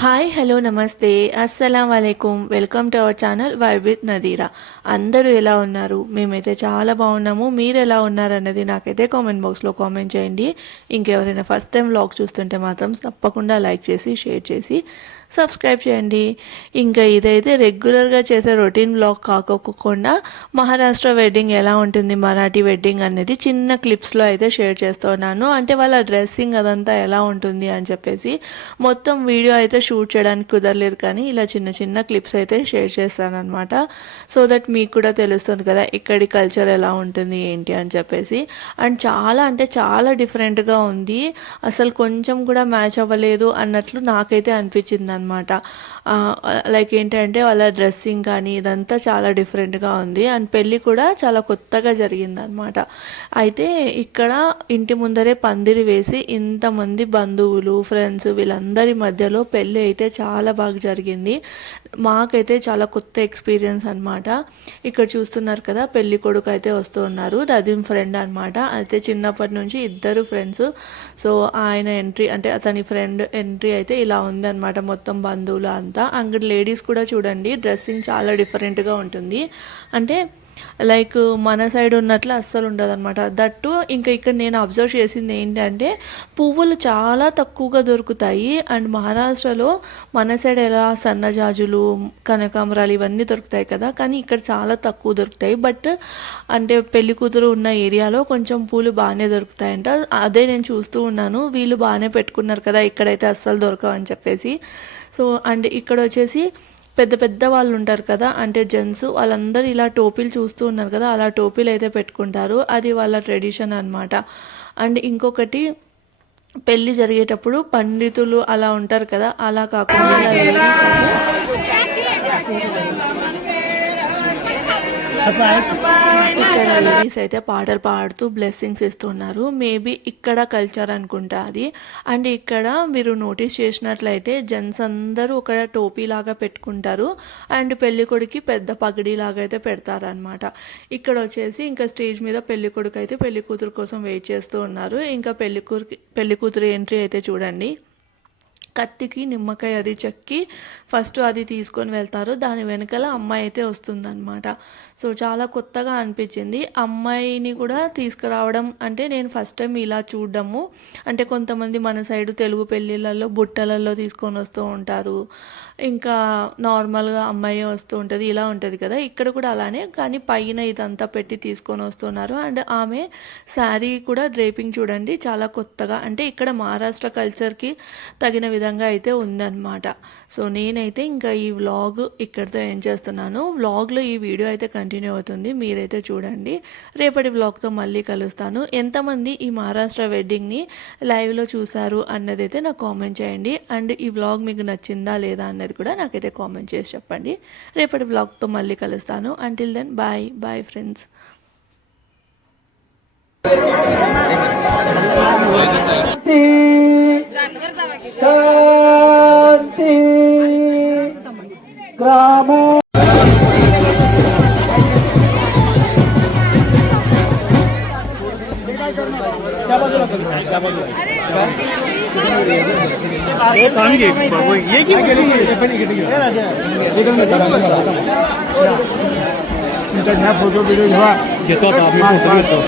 Hi hello నమస్తే అస్సలం వాలేకుం welcome to our channel vibe with Nadira. అందరూ ఎలా ఉన్నారు? మేమైతే చాలా బాగున్నాము. మీరు ఎలా ఉన్నారు అన్నది నాకైతే కామెంట్ బాక్స్లో కామెంట్ చేయండి. ఇంకెవరైనా ఫస్ట్ టైం వ్లాగ్ చూస్తుంటే మాత్రం తప్పకుండా లైక్ చేసి షేర్ చేసి సబ్స్క్రైబ్ చేయండి. ఇంకా ఇదైతే రెగ్యులర్గా చేసే రొటీన్ వ్లాగ్ కాకోకుండా మహారాష్ట్ర వెడ్డింగ్ ఎలా ఉంటుంది, మరాఠీ వెడ్డింగ్ అనేది చిన్న క్లిప్స్లో అయితే షేర్ చేస్తున్నాను. అంటే వాళ్ళ డ్రెస్సింగ్ అదంతా ఎలా ఉంటుంది అని చెప్పేసి మొత్తం వీడియో అయితే షూట్ చేయడానికి కుదరలేదు, కానీ ఇలా చిన్న చిన్న క్లిప్స్ అయితే షేర్ చేస్తాను అనమాట. సో దట్ మీకు కూడా తెలుస్తుంది కదా ఇక్కడి కల్చర్ ఎలా ఉంటుంది ఏంటి అని చెప్పేసి. అండ్ చాలా అంటే చాలా డిఫరెంట్గా ఉంది, అసలు కొంచెం కూడా మ్యాచ్ అవ్వలేదు అన్నట్లు నాకైతే అనిపించింది అనమాట. లైక్ ఏంటంటే వాళ్ళ డ్రెస్సింగ్ కానీ ఇదంతా చాలా డిఫరెంట్గా ఉంది. అండ్ పెళ్ళి కూడా చాలా కొత్తగా జరిగింది అనమాట. అయితే ఇక్కడ ఇంటి ముందరే పందిరి వేసి ఇంతమంది బంధువులు ఫ్రెండ్స్ వీళ్ళందరి మధ్యలో పెళ్ళి అయితే చాలా బాగా జరిగింది. మాకైతే చాలా కొత్త ఎక్స్పీరియన్స్ అనమాట. ఇక్కడ చూస్తున్నారు కదా పెళ్ళి కొడుకు అయితే వస్తూ ఉన్నారు, రదీం ఫ్రెండ్ అనమాట. అయితే చిన్నప్పటి నుంచి ఇద్దరు ఫ్రెండ్స్. సో ఆయన ఎంట్రీ అంటే అతని ఫ్రెండ్ ఎంట్రీ అయితే ఇలా ఉందన్నమాట, మొత్తం బంధువులు అంతా. అంగడి లేడీస్ కూడా చూడండి డ్రెస్సింగ్ చాలా డిఫరెంట్గా ఉంటుంది. అంటే లైక్ మన సైడ్ ఉన్నట్లు అస్సలు ఉండదు అనమాట. దట్టు ఇంకా ఇక్కడ నేను అబ్జర్వ్ చేసింది ఏంటంటే పువ్వులు చాలా తక్కువగా దొరుకుతాయి. అండ్ మహారాష్ట్రలో మన సైడ్ ఎలా సన్నజాజులు కనకాంబరాలు ఇవన్నీ దొరుకుతాయి కదా, కానీ ఇక్కడ చాలా తక్కువ దొరుకుతాయి. బట్ అంటే పెళ్లి కూతురు ఉన్న ఏరియాలో కొంచెం పూలు బాగానే దొరుకుతాయంట. అదే నేను చూస్తూ ఉన్నాను, వీళ్ళు బాగానే పెట్టుకున్నారు కదా ఇక్కడైతే అస్సలు దొరకవని చెప్పేసి. సో అండ్ ఇక్కడ వచ్చేసి పెద్ద పెద్ద వాళ్ళు ఉంటారు కదా, అంటే జెంట్స్, వాళ్ళందరూ ఇలా టోపీలు చూస్తూ ఉన్నారు కదా, అలా టోపీలు అయితే పెట్టుకుంటారు. అది వాళ్ళ ట్రెడిషన్ అనమాట. అండ్ ఇంకొకటి పెళ్ళి జరిగేటప్పుడు పండితులు అలా ఉంటారు కదా, అలా కాకుండా ఇక్కడ లేడీస్ అయితే పాటలు పాడుతూ బ్లెస్సింగ్స్ ఇస్తున్నారు. మేబీ ఇక్కడ కల్చర్ అనుకుంటా అది. అండ్ ఇక్కడ మీరు నోటీస్ చేసినట్లయితే జెంట్స్ అందరూ ఒక టోపీ లాగా పెట్టుకుంటారు, అండ్ పెళ్లి కొడుకు పెద్ద పగడి లాగా అయితే పెడతారనమాట. ఇక్కడ వచ్చేసి ఇంకా స్టేజ్ మీద పెళ్లి కొడుకు అయితే పెళ్లి కూతురు కోసం వెయిట్ చేస్తూ ఉన్నారు. ఇంకా పెళ్లి కూతురు ఎంట్రీ అయితే చూడండి, కత్తికి నిమ్మకాయ అది చెక్కి ఫస్ట్ అది తీసుకొని వెళ్తారు. దాని వెనకాల అమ్మాయి అయితే వస్తుందన్నమాట. సో చాలా కొత్తగా అనిపించింది అమ్మాయిని కూడా తీసుకురావడం. అంటే నేను ఫస్ట్ టైం ఇలా చూడడము. అంటే కొంతమంది మన సైడు తెలుగు పెళ్ళిళ్ళల్లో బుట్టలలో తీసుకొని వస్తూ ఉంటారు, ఇంకా నార్మల్గా అమ్మాయి వస్తూ ఉంటుంది, ఇలా ఉంటుంది కదా. ఇక్కడ కూడా అలానే, కానీ పైన ఇదంతా పెట్టి తీసుకొని వస్తున్నారు. అండ్ ఆమె శారీ కూడా డ్రేపింగ్ చూడండి చాలా కొత్తగా, అంటే ఇక్కడ మహారాష్ట్ర కల్చర్కి తగిన విధంగా అయితే ఉందన్నమాట. సో నేనైతే ఇంకా ఈ వ్లాగ్ ఇక్కడితో ఏం చేస్తున్నాను. వ్లాగ్లో ఈ వీడియో అయితే కంటిన్యూ అవుతుంది, మీరైతే చూడండి. రేపటి వ్లాగ్తో మళ్ళీ కలుస్తాను. ఎంతమంది ఈ మహారాష్ట్ర వెడ్డింగ్ని లైవ్లో చూసారు అన్నది అయితే నాకు కామెంట్ చేయండి. అండ్ ఈ వ్లాగ్ మీకు నచ్చిందా లేదా అన్నది కూడా నాకైతే కామెంట్ చేసి చెప్పండి. రేపటి వ్లాగ్తో మళ్ళీ కలుస్తాను. Until then bye bye friends. Photo video घेतो आता आम्ही फोटो घेतो.